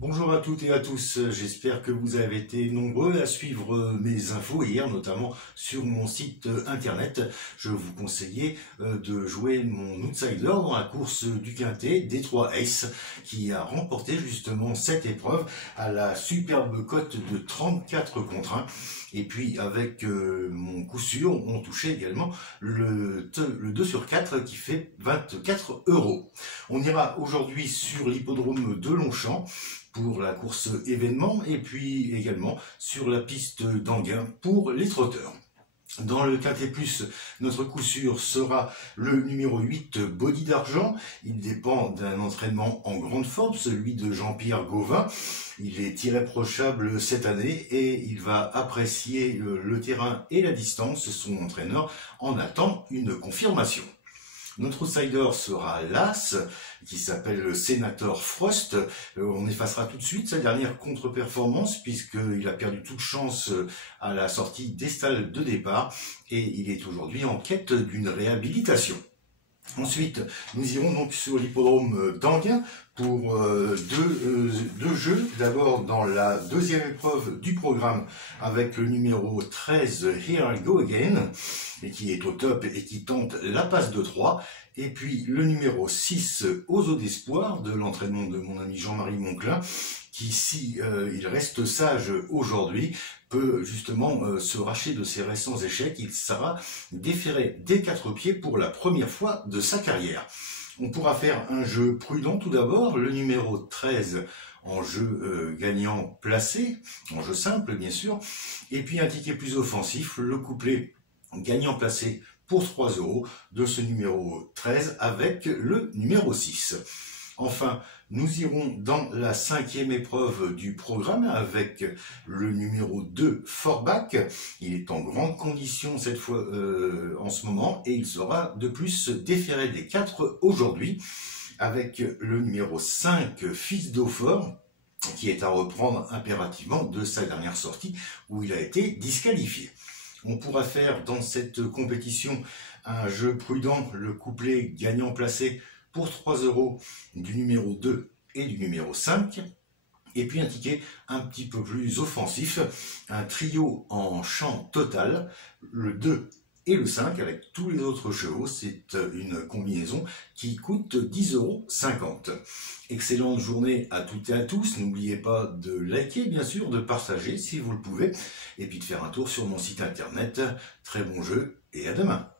Bonjour à toutes et à tous, j'espère que vous avez été nombreux à suivre mes infos hier, notamment sur mon site internet. Je vous conseillais de jouer mon outsider dans la course du Quintet D3 Ace, qui a remporté justement cette épreuve à la superbe cote de 34 contre 1. Et puis avec mon coup sûr, on touchait également le 2 sur 4 qui fait 24 €. On ira aujourd'hui sur l'hippodrome de Longchamp pour la course événement et puis également sur la piste d'Anguin pour les trotteurs. Dans le Quintet Plus, notre coup sûr sera le numéro 8, Body d'Argent. Il dépend d'un entraînement en grande forme, celui de Jean-Pierre Gauvin. Il est irréprochable cette année et il va apprécier le terrain et la distance. Son entraîneur en attend une confirmation. Notre outsider sera l'As, qui s'appelle Sénateur Frost. On effacera tout de suite sa dernière contre-performance, puisqu'il a perdu toute chance à la sortie des stalles de départ, et il est aujourd'hui en quête d'une réhabilitation. Ensuite, nous irons donc sur l'hippodrome d'Anguin pour deux jeux. D'abord dans la deuxième épreuve du programme avec le numéro 13, Here I Go Again, et qui est au top et qui tente la passe de 3. Et puis le numéro 6, Aux eaux d'espoir, de l'entraînement de mon ami Jean-Marie Monclin, qui, si il reste sage aujourd'hui, peut justement se racheter de ses récents échecs. Il sera déféré des 4 pieds pour la première fois de sa carrière. On pourra faire un jeu prudent tout d'abord, le numéro 13 en jeu gagnant placé, en jeu simple bien sûr, et puis un ticket plus offensif, le couplet gagnant placé pour 3 € de ce numéro 13 avec le numéro 6. Enfin, nous irons dans la 5e épreuve du programme avec le numéro 2, Forbach. Il est en grande condition cette fois en ce moment et il sera de plus déféré des 4 aujourd'hui avec le numéro 5, Fils d'Eaufort, qui est à reprendre impérativement de sa dernière sortie où il a été disqualifié. On pourra faire dans cette compétition un jeu prudent, le couplet gagnant placé pour 3 € du numéro 2 et du numéro 5. Et puis un ticket un petit peu plus offensif, un trio en champ total, le 2 et le 5 avec tous les autres chevaux. C'est une combinaison qui coûte 10,50 €. Excellente journée à toutes et à tous. N'oubliez pas de liker, bien sûr, de partager si vous le pouvez, et puis de faire un tour sur mon site internet. Très bon jeu et à demain.